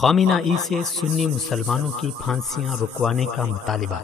خامنہ ای سے سنی مسلمانوں کی پھانسیاں رکوانے کا مطالبہ۔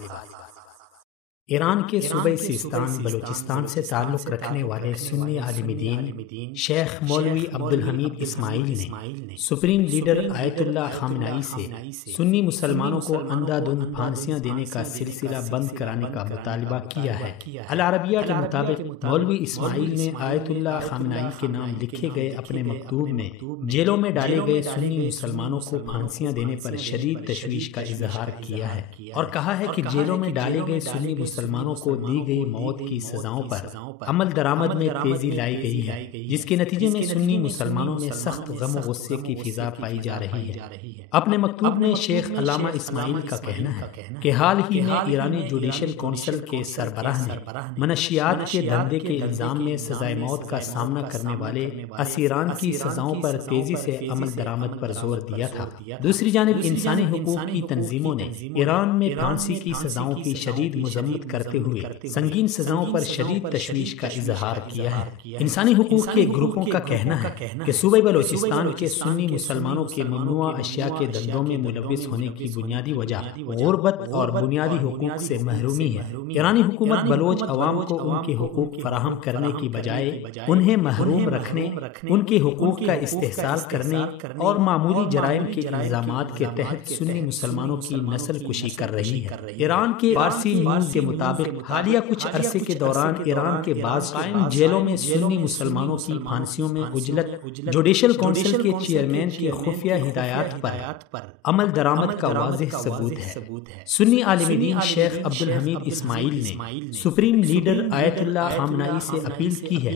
ایران کے صوبہ سیستان بلوچستان سے تعلق رکھنے والے سنی عالم دین شیخ مولوی عبدالحمید اسماعیل نے سپریم لیڈر آیت اللہ خامنہ ای سے سنی مسلمانوں کو اندھا دھند پھانسیاں دینے کا سلسلہ بند کرانے کا مطالبہ کیا ہے۔ العربیہ کے مطابق مولوی اسماعیل نے آیت اللہ خامنہ ای کے نام لکھے گئے اپنے مکتوب میں جیلوں میں ڈالے گئے سنی مسلمانوں کو پھانسیاں دینے پر شدید تشویش کا اظہار کیا ہے اور کہا ہے کہ جیلوں میں ڈالے گئے سنی مسلمانوں کو دی گئی موت کی سزاؤں پر عمل درآمد میں تیزی لائی گئی ہے، جس کے نتیجے میں سنی مسلمانوں میں سخت غم و غصے کی فضا پائی جا رہی ہے۔ اپنے مکتوب میں شیخ علامہ اسماعیل کا کہنا ہے کہ حال ہی میں ایرانی جوڈیشل کونسل کے سربراہ نے منشیات کے دھندے کے الزام میں سزائے موت کا سامنا کرنے والے اسیران کی سزاؤں پر تیزی سے عمل درآمد پر زور دیا تھا۔ دوسری جانب انسانی حقوق کی تنظیموں نے ایران میں پھانسی کی سزاؤں کی شدید مذمت کرتے ہوئے سنگین سزاؤں پر شدید تشویش کا اظہار کیا ہے۔ انسانی حقوق کے گروپوں کا کہنا ہے کہ صوبہ بلوچستان کے سنی مسلمانوں کے ممنوعہ اشیاء کے دندوں میں ملوث ہونے کی بنیادی وجہ غربت اور بنیادی حقوق سے محرومی ہے۔ ایرانی حکومت بلوچ عوام کو ان کے حقوق فراہم کرنے کی بجائے انہیں محروم رکھنے، ان کے حقوق کا استحصال کرنے اور معمولی جرائم کے الزامات کے تحت سنی مسلمانوں کی نسل کشی کر رہی ہے۔ ایران کے فارسی نیوز کے مطابق حالیہ کچھ عرصے کے دوران ایران کے بعض جیلوں میں سنی مسلمانوں کی پھانسیوں میں عجلت جوڈیشل کونسل کے چیئرمین کی خفیہ ہدایات پر عمل درآمد کا واضح ثبوت ہے۔ سنی عالم دین شیخ عبدالحمید اسماعیل نے سپریم لیڈر آیت اللہ خامنہ ای سے اپیل کی ہے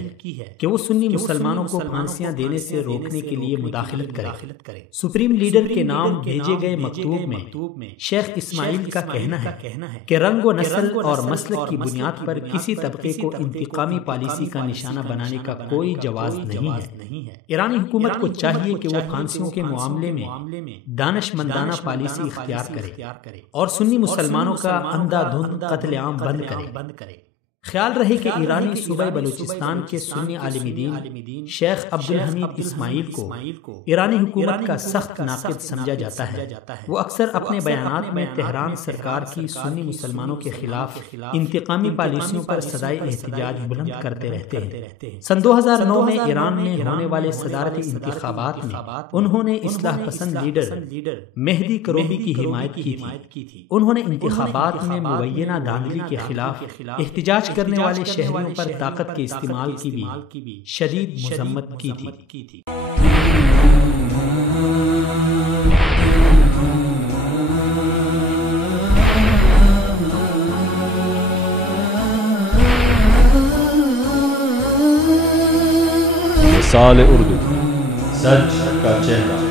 کہ وہ سنی مسلمانوں کو پھانسیاں دینے سے روکنے کے لیے مداخلت کرے۔ سپریم لیڈر کے نام بھیجے گئے مکتوب میں شیخ اسماعیل کا کہنا ہے کہ رنگ و نسل اور مسلک کی بنیاد پر کسی طبقے کو انتقامی پالیسی کا نشانہ بنانے کا کوئی جواز نہیں ہے۔ ایرانی حکومت کو چاہیے کہ وہ پھانسیوں کے معاملے میں دانش مندانہ پالیسی اختیار کرے اور سنی مسلمانوں کا اندھا دھند قتل عام بند کرے۔ خیال رہے کہ ایرانی صوبہ بلوچستان کے سنی عالم دین شیخ عبدالحمید اسماعیل کو ایرانی حکومت کا سخت ناقد سمجھا جاتا ہے۔ وہ اکثر اپنے بیانات میں تہران سرکار کی سنی مسلمانوں کے خلاف انتقامی پالیسیوں پر صدائے احتجاج بلند کرتے رہتے ہیں۔ سن 2009 میں ایران میں ہونے والے صدارتی انتخابات میں انہوں نے اصلاح پسند لیڈر مہدی کروبی کی حمایت کی تھی۔ انہوں نے انتخابات میں مبینہ دھاندلی کے خلاف احتجاج کرنے والے شہریوں پر طاقت کے استعمال کی بھی شدید مذمت کی تھی۔ مثال اردو، سچ کا چہرہ۔